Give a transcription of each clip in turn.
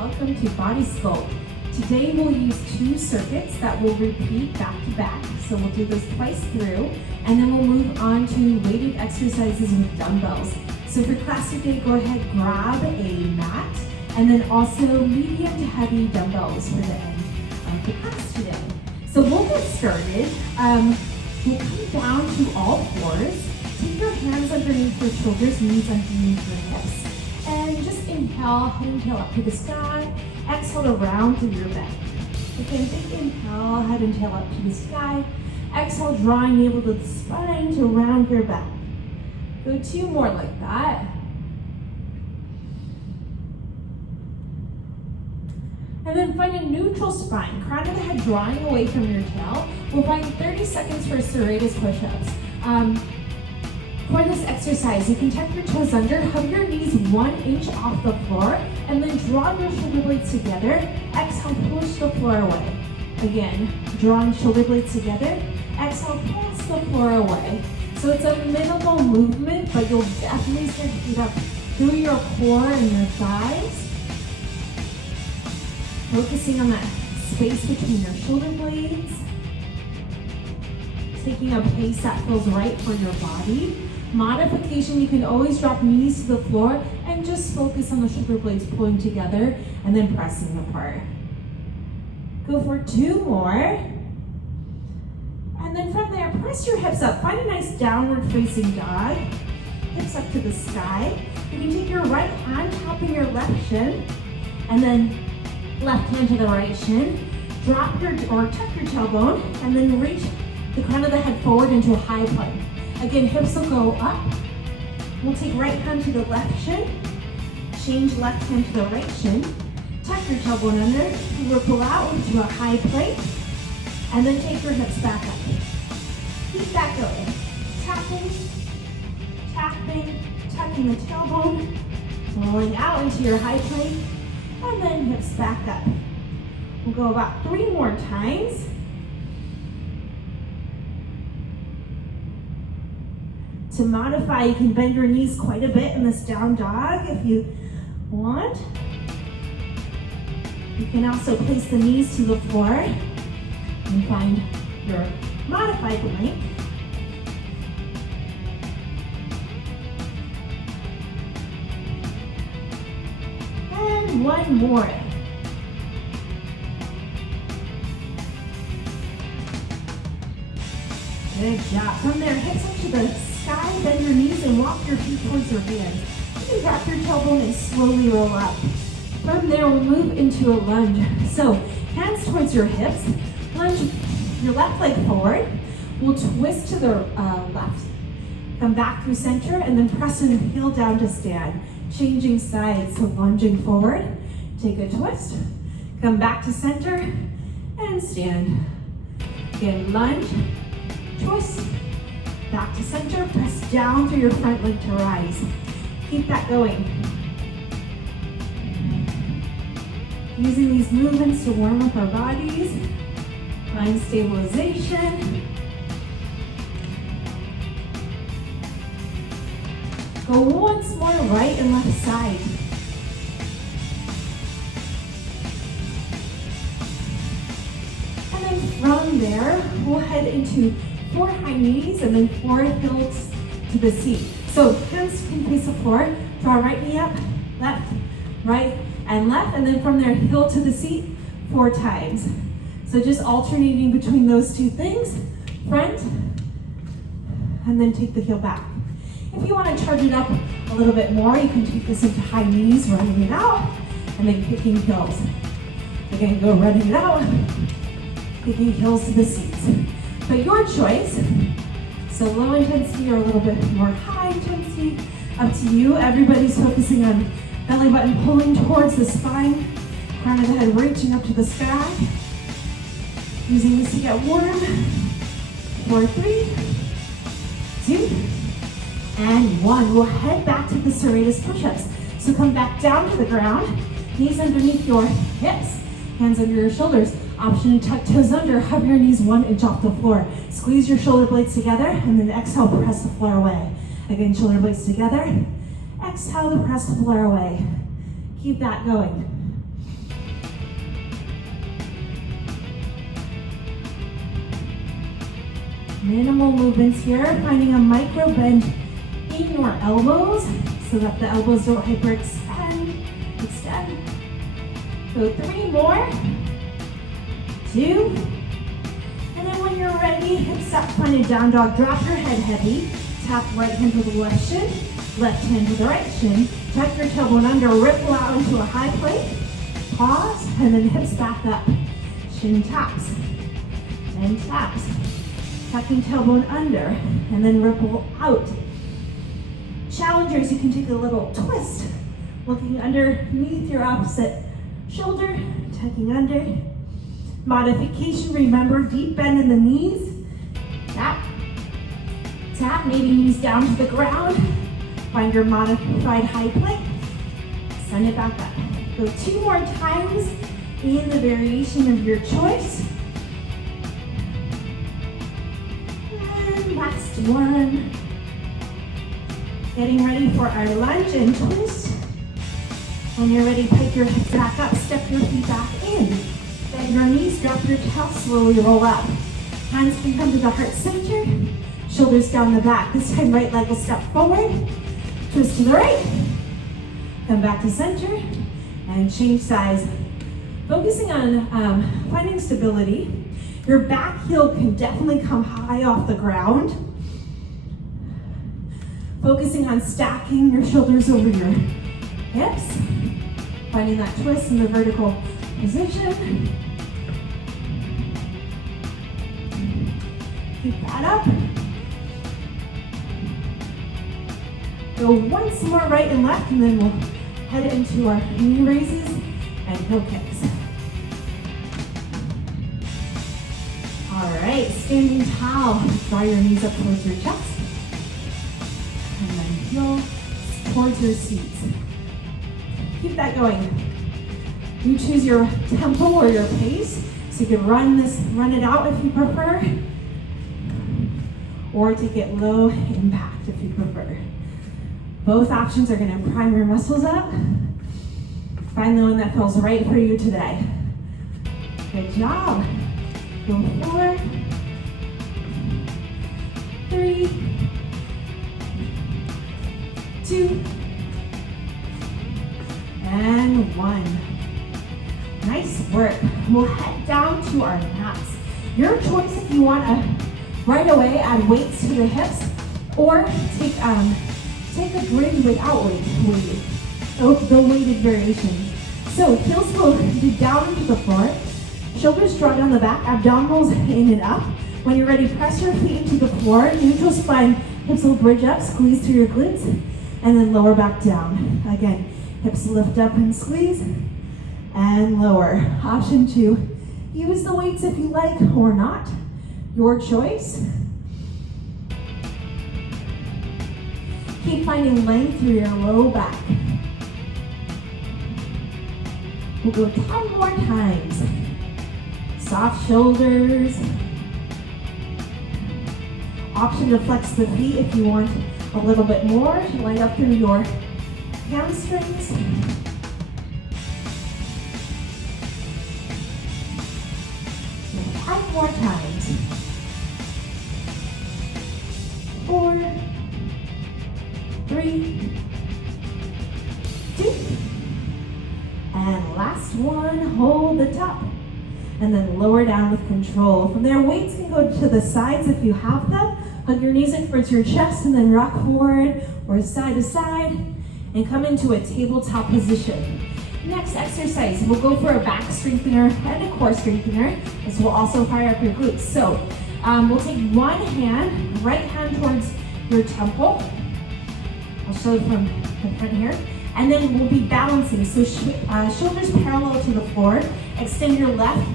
welcome to Body Sculpt. Today we'll use 2 circuits that will repeat back to back. So we'll do this twice through, and then we'll move on to weighted exercises with dumbbells. So for class today, go ahead, grab a mat, and then also medium to heavy dumbbells for the end of the class today. So we'll get started. We'll come down to all fours. Take your hands underneath your shoulders, knees underneath your hips. And just inhale, head and tail up to the sky. Exhale to round through your back. Again, big inhale, head and tail up to the sky. Exhale, drawing navel to the spine to round your back. Go 2 more like that. And then find a neutral spine. Crown of the head drawing away from your tail. We'll find 30 seconds for serratus push-ups. For this exercise, you can tuck your toes under, hug your knees 1 inch off the floor, and then draw your shoulder blades together. Exhale, push the floor away. Again, drawing shoulder blades together. Exhale, press the floor away. So it's a minimal movement, but you'll definitely start to heat up through your core and your thighs. Focusing on that space between your shoulder blades. Taking a pace that feels right for your body. Modification, you can always drop knees to the floor and just focus on the shoulder blades pulling together and then pressing apart. Go for 2 more. And then from there, press your hips up. Find a nice downward facing dog. Hips up to the sky. You can take your right hand, tapping your left shin, and then left hand to the right shin. Drop your, or tuck your tailbone, and then reach the crown of the head forward into a high plank. Again, hips will go up. We'll take right hand to the left shin. Change left hand to the right shin. Tuck your tailbone under. Ripple out into a high plank. And then take your hips back up. Keep that going. Tapping, tapping, tucking the tailbone. Rolling out into your high plank. And then hips back up. We'll go about 3 more times. To modify, you can bend your knees quite a bit in this down dog if you want. You can also place the knees to the floor and find your modified plank. And 1 more. Good job. From there, hips up to the sky, bend your knees and walk your feet towards your hands. You can drop your tailbone and slowly roll up. From there, we'll move into a lunge. So, hands towards your hips. Lunge your left leg forward. We'll twist to the left. Come back through center and then press and heel down to stand. Changing sides, so lunging forward. Take a twist. Come back to center and stand. Again, lunge, twist. Back to center, press down through your front leg to rise. Keep that going. Using these movements to warm up our bodies. Find stabilization. Go once more, right and left side. And then from there, we'll head into 4 high knees and then 4 heels to the seat. So hands can face the floor. Draw right knee up, left, right, and left. And then from there, heel to the seat 4 times. So just alternating between those 2 things. Front, and then take the heel back. If you want to charge it up a little bit more, you can take this into high knees, running it out, and then kicking heels. Again, go running it out, kicking heels to the seats. But your choice, so low intensity or a little bit more high intensity, up to you. Everybody's focusing on belly button pulling towards the spine, crown of the head reaching up to the sky. Using this to get warm. 4, 3, 2, and 1. We'll head back to the serratus push-ups. So come back down to the ground, knees underneath your hips, hands under your shoulders. Option to tuck toes under, hover your knees 1 inch off the floor. Squeeze your shoulder blades together, and then exhale, press the floor away. Again, shoulder blades together. Exhale to press the floor away. Keep that going. Minimal movements here, finding a micro bend in your elbows so that the elbows don't hyperextend. Extend. So 3 more. 2. And then when you're ready, hips up, find a down dog. Drop your head heavy. Tap right hand to the left shin, left hand to the right shin. Tuck your tailbone under, ripple out into a high plank. Pause, and then hips back up. Shin taps and taps. Tucking tailbone under, and then ripple out. Challengers, you can take a little twist. Looking underneath your opposite shoulder, tucking under. Modification, remember, deep bend in the knees. Tap, tap, maybe knees down to the ground. Find your modified high plank. Send it back up. Go 2 more times in the variation of your choice. And last one. Getting ready for our lunge and twist. When you're ready, pick your hips back up, step your feet back in. Bend your knees, drop your tail, slowly roll up. Hands can come to the heart center, shoulders down the back. This time, right leg will step forward, twist to the right, come back to center, and change sides. Focusing on finding stability. Your back heel can definitely come high off the ground. Focusing on stacking your shoulders over your hips. Finding that twist in the vertical position. Keep that up. Go once more right and left, and then we'll head into our knee raises and heel kicks. All right, standing tall. Draw your knees up towards your chest. And then heel towards your seats. Keep that going. You choose your tempo or your pace, so you can run it out if you prefer, or take it low impact if you prefer. Both options are going to prime your muscles up. Find the one that feels right for you today. Good job. Go 4, 3, 2, and 1. Nice work. We'll head down to our mats. Your choice if you want to right away add weights to the hips, or take a bridge without weight. The weighted variations. So heels go down into the floor, shoulders draw down the back, abdominals in and up. When you're ready, press your feet into the floor, neutral spine, hips will bridge up, squeeze through your glutes, and then lower back down. Again, hips lift up and squeeze, and lower. Option 2, use the weights if you like or not. Your choice. Keep finding length through your low back. We'll go 10 more times. Soft shoulders. Option to flex the feet if you want a little bit more to line up through your hamstrings. 5 more times. 4, 3, 2, and last one, hold the top, and then lower down with control. From there, weights can go to the sides if you have them. Hug your knees in towards your chest, and then rock forward or side to side, and come into a tabletop position. Next exercise, we'll go for a back strengthener and a core strengthener. This will also fire up your glutes. So we'll take one hand, right hand towards your temple. I'll show you from the front here. And then we'll be balancing. So shoulders parallel to the floor. Extend your left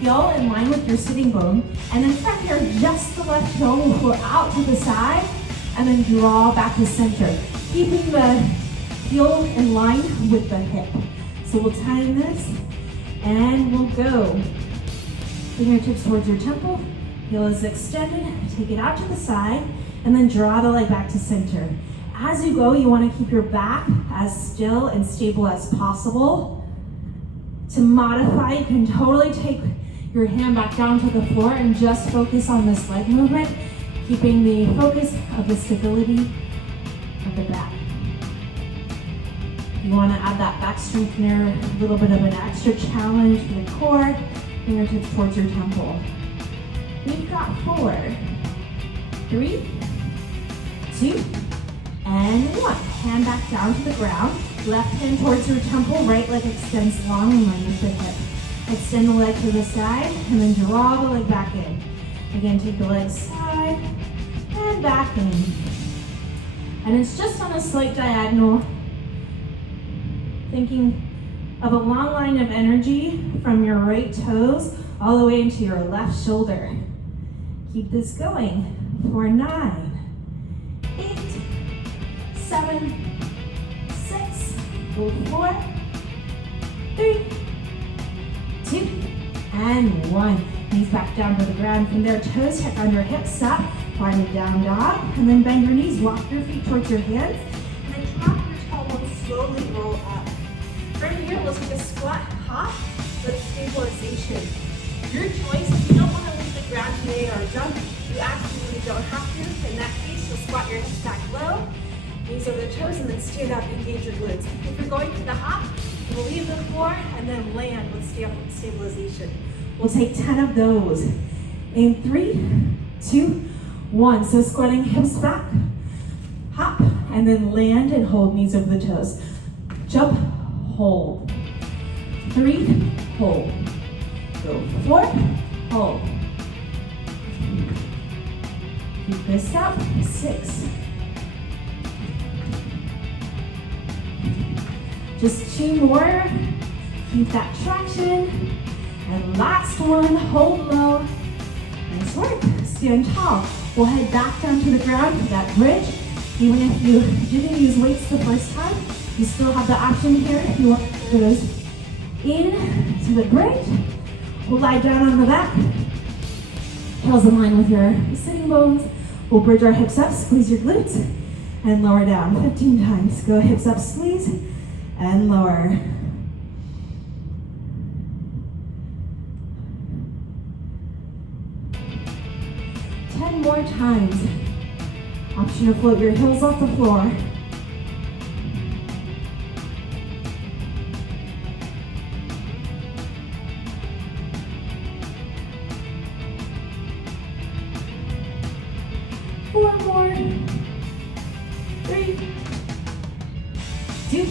heel in line with your sitting bone. And then from here, just the left heel will go out to the side and then draw back to center. Keeping the heel in line with the hip. So we'll time this and we'll go. Fingertips towards your temple, heel is extended, take it out to the side, and then draw the leg back to center. As you go, you want to keep your back as still and stable as possible. To modify, you can totally take your hand back down to the floor and just focus on this leg movement, keeping the focus of the stability of the back. You want to add that back strengthener, a little bit of an extra challenge for the core, fingertips towards your temple. We've got 4, 3, 2, and 1. Hand back down to the ground. Left hand towards your temple, right leg extends long in line with the hip. Extend the leg to the side, and then draw the leg back in. Again, take the leg side, and back in. And it's just on a slight diagonal, thinking of a long line of energy from your right toes all the way into your left shoulder. Keep this going for 9, 8, 7, 6, go 4, 3, 2, and 1. Knees back down to the ground. From there, toes tuck under hips up, find a down dog, and then bend your knees, walk your feet towards your hands, and then tap your tailbone, slowly roll up. From here, we'll take a squat hop with stabilization. Your choice. If you don't want to leave the ground today or jump, you absolutely don't have to. In that case, you'll squat your hips back low, knees over the toes, and then stand up, engage your glutes. If you're going to the hop, you'll leave the floor and then land with stabilization. We'll take 10 of those. In 3, 2, 1. So squatting hips back, hop, and then land and hold knees over the toes. Jump, hold. 3, hold. Go 4, hold. Keep this up, 6. Just 2 more. Keep that traction. And last one, hold low. Nice work. Stand tall. We'll head back down to the ground for that bridge. Even if you didn't use weights the first time, you still have the option here if you want to do those in to the bridge. We'll lie down on the back. Heels in line with your sitting bones. We'll bridge our hips up, squeeze your glutes, and lower down 15 times. Go hips up, squeeze, and lower. More times. Option to float your heels off the floor. Four more. 3, 2.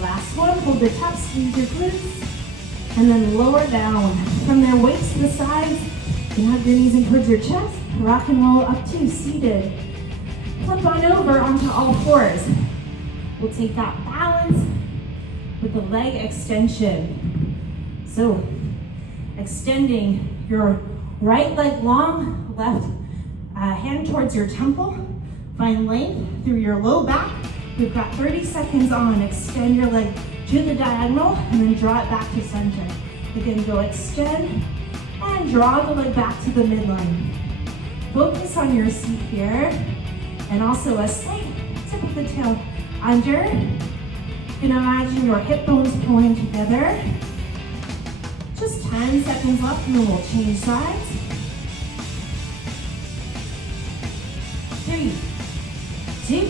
Last one. Hold the top, squeeze your glutes, and then lower down. From there, weights to the sides. You hug your knees in towards your chest. Rock and roll up to seated. Flip on over onto all fours. We'll take that balance with the leg extension. So, extending your right leg long, left hand towards your temple. Find length through your low back. We've got 30 seconds on. Extend your leg to the diagonal and then draw it back to center. Again, go extend and draw the leg back to the midline. Focus on your seat here, and also a slight tip of the tail under. You can imagine your hip bones pulling together. Just 10 seconds left, and then we'll change sides. 3, 2,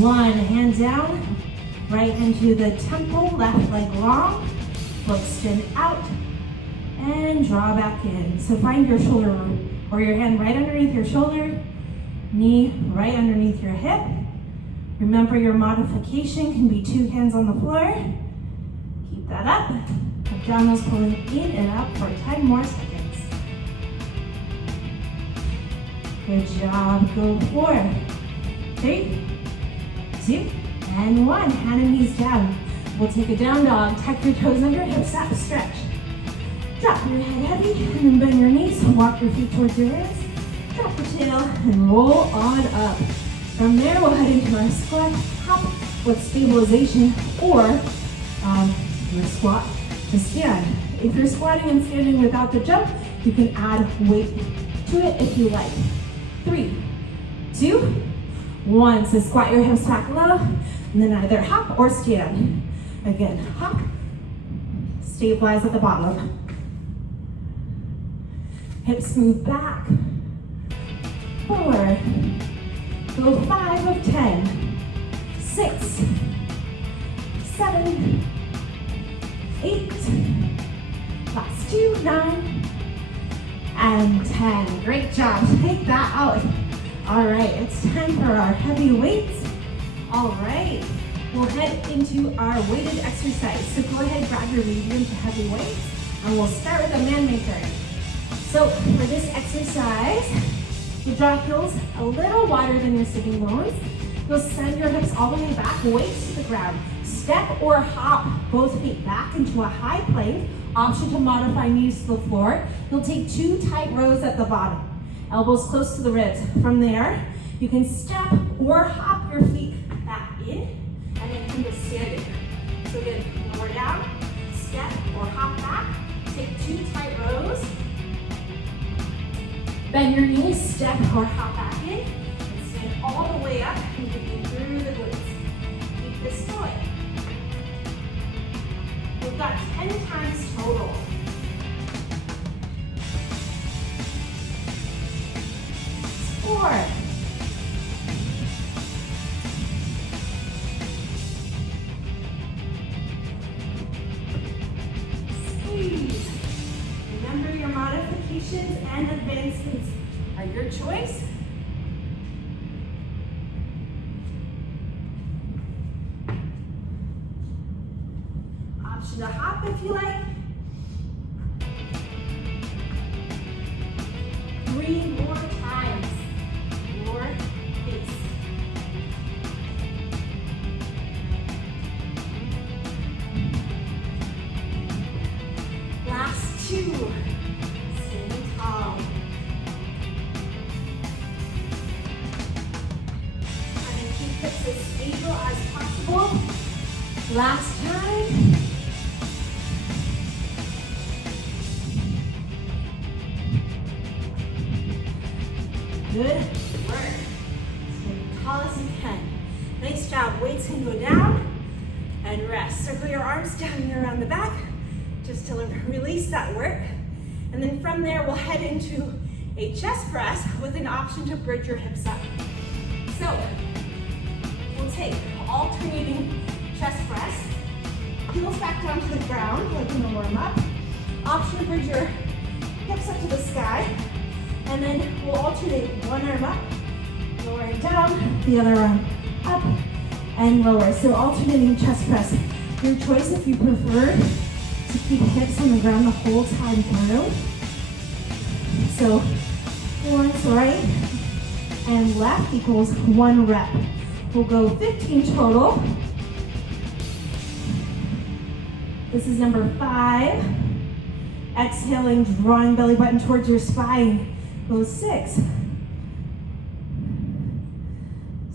1. Hand down, right into the temple, left leg long. We'll extend out and draw back in. So find your shoulder or your hand right underneath your shoulder, knee right underneath your hip. Remember, your modification can be 2 hands on the floor. Keep that up. Abdominals pulling in and out for 10 more seconds. Good job. Go 4, 3, 2, and 1. Hand and knees down. We'll take a down dog. Tuck your toes under, hips up, stretch. Drop your head heavy, and then bend your knees. Walk your feet towards your wrists. Drop the tail, and roll on up. From there, we'll head into our squat hop with stabilization, or your squat to stand. If you're squatting and standing without the jump, you can add weight to it if you like. 3, 2, 1. So squat your hips back low, and then either hop or stand. Again, hop, stabilize at the bottom. Hips move back. 4. Go 5 of 10. 6. 7. 8. Last 2. 9. And 10. Great job. Take that out. All right, it's time for our heavy weights. All right, we'll head into our weighted exercise. So go ahead, grab your medium to heavy weights, and we'll start with a man-made turn. So for this exercise, you draw heels a little wider than your sitting bones. You'll send your hips all the way back, weights to the ground. Step or hop both feet back into a high plank. Option to modify knees to the floor. You'll take 2 tight rows at the bottom. Elbows close to the ribs. From there, you can step or hop your feet back in and then come to standing. So again, lower down, step or hop back. Take 2 tight rows. Bend your knees, step or hop back in, and stand all the way up and kicking through the glutes. Keep this going. We've got 10 times total. 4. 3. Remember, your modifications and advancements are your choice. Option to hop if you like. 3 more times. Your pace. Last 2. Standing tall. And then keep hips as stable as possible. Last time. Good work. Stay tall as you can. Nice job. Weights can go down and rest. Circle your arms down and around the back just to release that work. And then from there, we'll head into a chest press with an option to bridge your hips up. So we'll take alternating chest press. Heels back down to the ground like in the warm up. Option to bridge your hips up to the sky. And then we'll alternate one arm up, lower and down, the other arm up and lower. So alternating chest press. Your choice if you prefer to keep hips on the ground the whole time through. So once right and left equals 1 rep. We'll go 15 total. This is number 5. Exhaling, drawing belly button towards your spine. Go 6,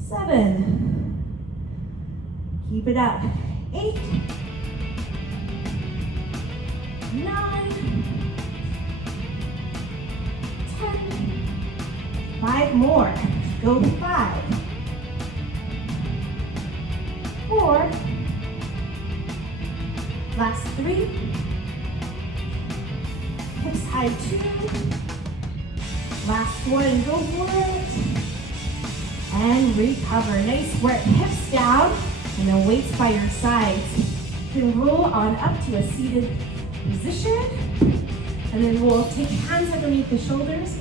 7, keep it up, 8, 9, 10, 5 more, go 5, 4, last 3, hips high 2, last 1, go for it. And recover. Nice work. Hips down and then weights by your sides. You can roll on up to a seated position. And then we'll take hands underneath the shoulders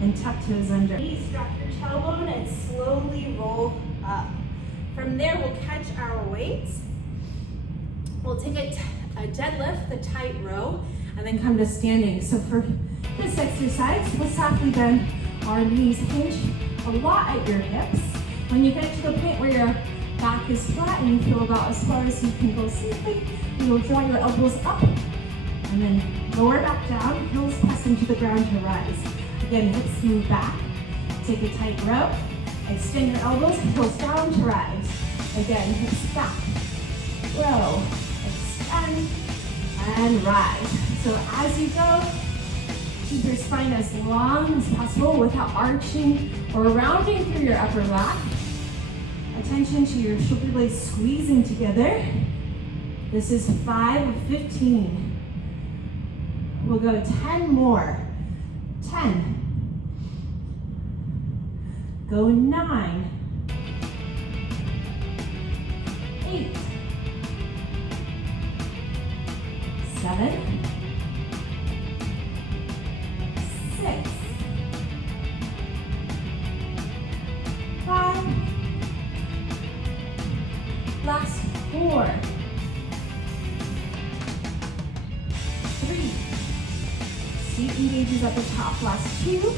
and tuck toes under. Please drop your tailbone and slowly roll up. From there, we'll catch our weights. We'll take a deadlift, the tight row, and then come to standing. So for this exercise, we'll softly bend our knees, hinge a lot at your hips. When you get to the point where your back is flat and you feel about as far as you can go safely, you will draw your elbows up and then lower back down, heels press into the ground to rise. Again, hips move back. Take a tight row, extend your elbows, heels down to rise. Again, hips back, row, extend, and rise. So as you go, keep your spine as long as possible without arching or rounding through your upper back. Attention to your shoulder blades squeezing together. This is 5 of 15. We'll go 10 more 10. Go 9. 8. 7. 6. 5. Last 4. 3. Seat engages at the top. Last 2.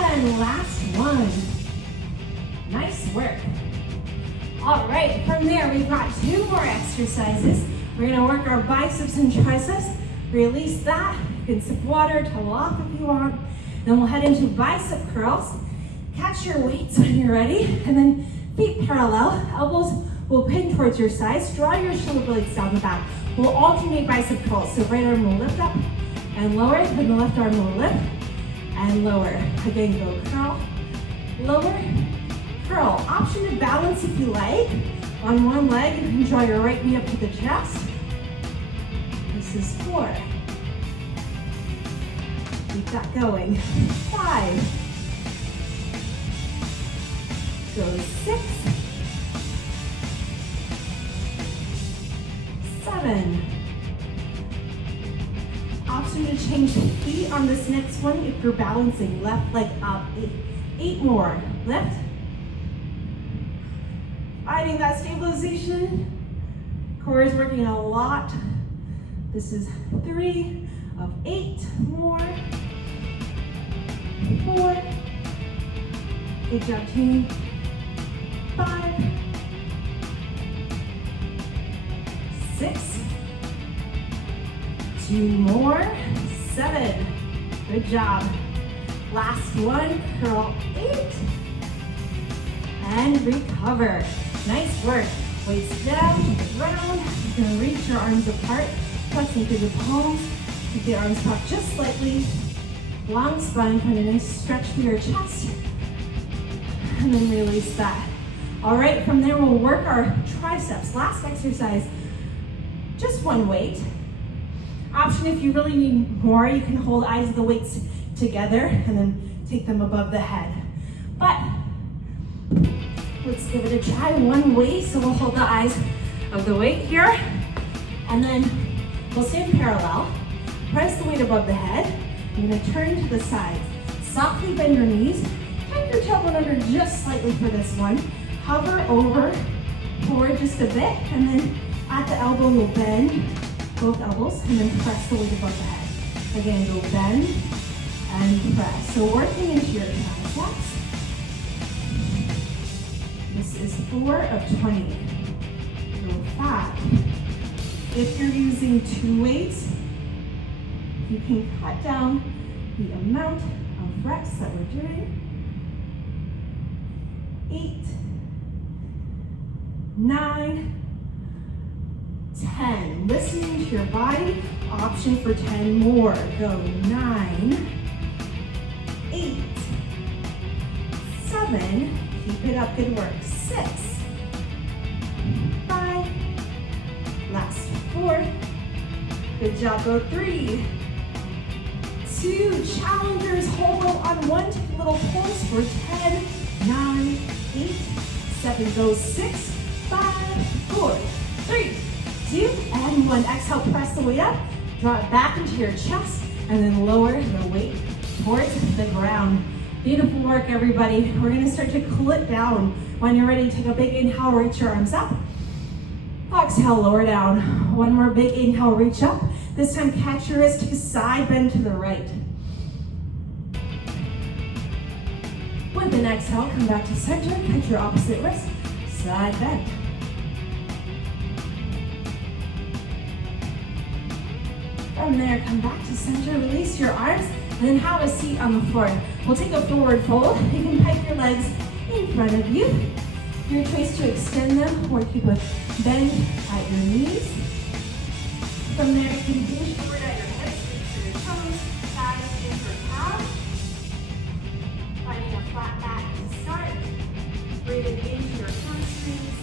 And last 1. Nice work. All right, from there we've got 2 more exercises. We're gonna work our biceps and triceps. Release that. You can sip water, towel off if you want. Then we'll head into bicep curls. Catch your weights when you're ready, and then feet parallel. Elbows will pin towards your sides. Draw your shoulder blades down the back. We'll alternate bicep curls. So right arm will lift up and lower, then the left arm will lift and lower. Again, go curl, lower, curl. Option to balance if you like. On one leg, you can draw your right knee up to the chest. This is 4. Keep that going. 5. Go 6. 7. Option to change feet on this next one if you're balancing. Left leg up. 8 more. Lift. Finding that stabilization. Core is working a lot. This is 3 of 8 more. 4. Good job, team. 5. 6. 2 more. 7. Good job. Last one. Curl 8. And recover. Nice work. Weights down to the ground. You're gonna reach your arms apart, flexing through the palms. Keep the arms tucked just slightly. Long spine, kind of nice stretch through your chest. And then release that. All right, from there we'll work our triceps. Last exercise, just one weight. Option if you really need more, you can hold eyes of the weights together and then take them above the head. But let's give it a try. One weight, so we'll hold the eyes of the weight here, and then we'll stand parallel. Press the weight above the head. You're gonna turn to the sides. Softly bend your knees. Tuck your tailbone under just slightly for this one. Hover over, forward just a bit, and then at the elbow we'll bend both elbows, and then press the weight above the head. Again, go bend and press. So working into your triceps. This is 4 of 20. Go 5. If you're using 2 weights, you can cut down the amount of reps that we're doing. 8, 9, 10. Listening to your body. Option for 10 more. Go 9, 8, 7. Keep it up, good work. 6, 5, last 4. Good job, go 3, 2, challengers, hold on one, take a little pulse for 10, 9, 8, 7, go 6, 5, 4, 3, 2, and 1. Exhale, press the weight up, draw it back into your chest, and then lower the weight towards the ground. Beautiful work, everybody. We're gonna start to clip down. When you're ready, take a big inhale, reach your arms up. Exhale, lower down. One more big inhale, reach up. This time, catch your wrist, take a side bend to the right. With an exhale, come back to center, catch your opposite wrist, side bend. From there, come back to center, release your arms, and then have a seat on the floor. We'll take a forward fold. You can pipe your legs in front of you. Your choice to extend them or keep a bend at your knees. From there, you can hinge forward at your hips, reach for your toes, thighs in for calves. Finding a flat back to start. Breathing into your hamstrings.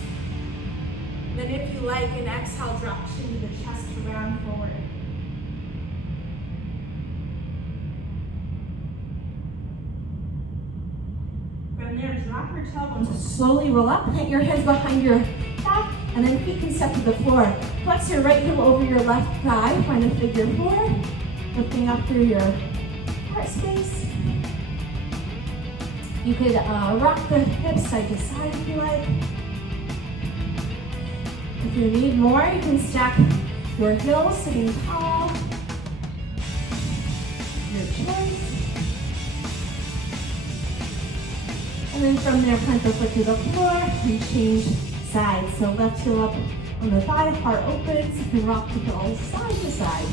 Then if you like, an exhale, drop chin to the chest, round forward. your tailbone, slowly roll up, plant your hands behind your back, and then feet can step to the floor. Flex your right heel over your left thigh, find a figure four, lifting up through your heart space. You could rock the hips side to side if you like. If you need more, you can stack your heels, sitting tall. Your choice. And then from there, plant the foot to the floor and change sides. So left heel up on the thigh, heart opens. You can rock the heels side to side.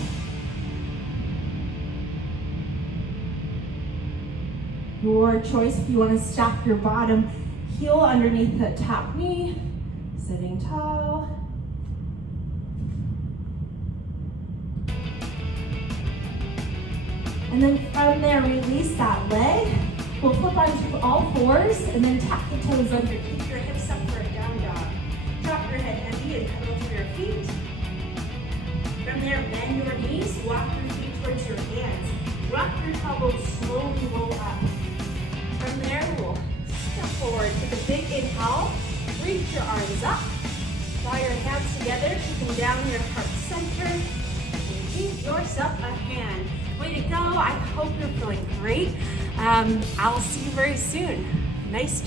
Your choice if you want to stack your bottom heel underneath the top knee, sitting tall. And then from there, release that leg. We'll flip onto all fours and then tap the toes under. Keep your hips up for a down dog. Drop your head heavy and pedal to your feet. From there, bend your knees, walk your feet towards your hands. Rock your tailbone, slowly roll up. From there, we'll step forward. Take a big inhale, reach your arms up. Draw your hands together, take them down your heart center, and give yourself a hand. Way to go. I hope you're feeling great. I'll see you very soon. Nice